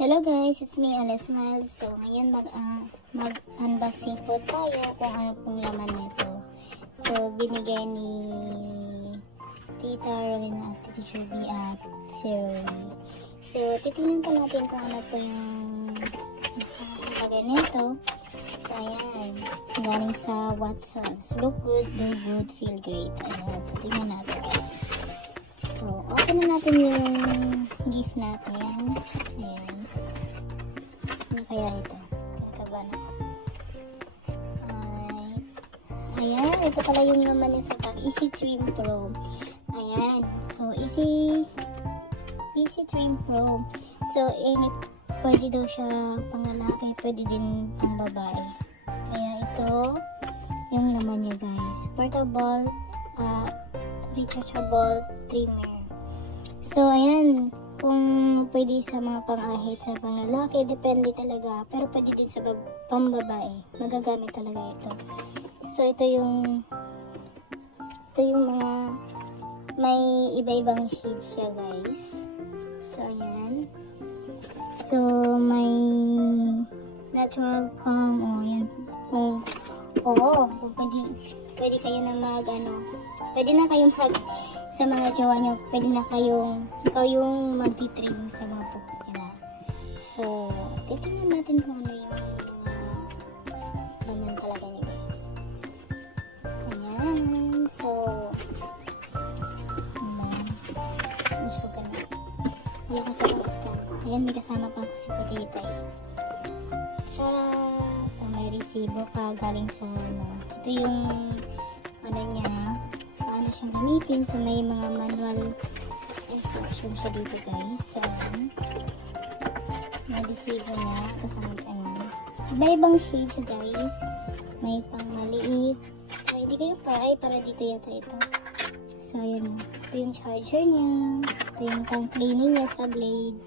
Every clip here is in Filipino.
Hello guys, it's me, Alice Miles. So, ngayon mag-unboxing po tayo kung ano pong laman nito. So, binigay ni Tita Rowena at Tita Juby at Sir Ronnie. So, titingnan pa natin kung ano po yung nakalagay nito. So, ayan. Galing sa Watsons. Look good, do good, feel great. Ayan. So, tingnan natin guys. So, open na natin yung gift natin. Ayan. Ano kaya ito? Kakaban ako. Ayan. Ito pala yung naman niya sa pack. Easy Trim Pro. Ayan. So, Easy Trim Pro. So, pwede daw siya pangalaki. Pwede din pang babae. Kaya ito yung naman niya guys. Portable, rechargeable trimmer. So, ayan. Kung pwede sa mga pang-ahit sa pang-lalaki, depende talaga. Pero pwede din sa pang-babae. Magagamit talaga ito. So, ito yung mga may iba-ibang shades siya guys. So, ayan. So, may natural calm. O, ayan. Pwede kayo na pwede na kayong sa mga jowa nyo, pwede na ikaw yung magti-trim sa mga pupo nila. So, titingnan natin kung ano yung laman talaga niya guys. Ayan. So, may kasama pa ako si Patitay. So, may resibo pa galing sa ito yung niya, paano siyang gamitin. So, may mga manual instruction siya dito guys. So, may resibo niya kasama tayo. Iba-ibang shade siya guys. May pang maliit. Hindi kayo para dito yata ito. So, yun. Ito yung charger niya. Ito yung pang cleaning niya sa blade.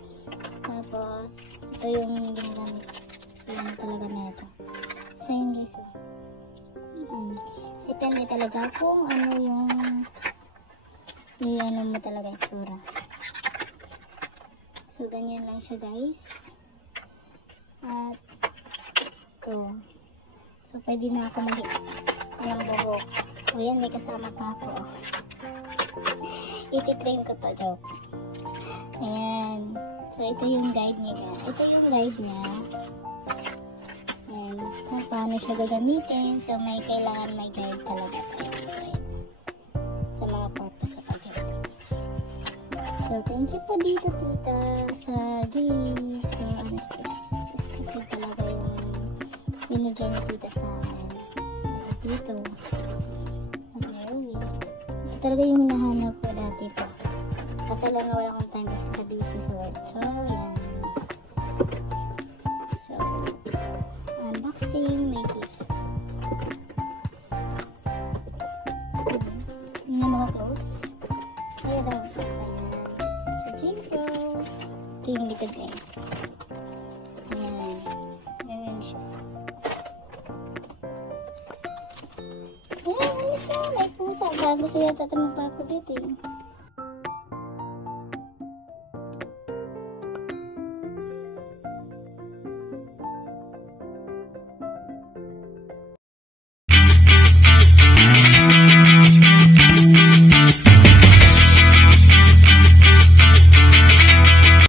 Tapos, ito yung ginagamit. Ayan talaga na ito. So, yun guys. Depende talaga kung ano yung mo talaga itsura. So, ganyan lang siya guys. At ito. So, pwede na ako walang buhok. O yan, may kasama pa ako. Iti-train ko to, joke. Ayan. So, ito yung guide niya. Ito yung guide niya. Ayan. Kung paano siya gagamitin. So, kailangan may guide talaga tayo. Sa mga purpose sa pag-guide. So, thank you po dito, tita, sa gift. So, ito talaga yung binigyan ni tita sa akin. Dito. Ito talaga yung hinahanap ko dati po. Kasi lang na wala akong time kasi sa busy sa work. So, yan. So, unboxing, may gift. Hindi na maka-close. Ayan daw. Sa Gym Pro. Ito yung likod guys. Ayan. Ganyan siya. Ayan, alis na. May pusa. Bago siya tatamag pa ako dito eh.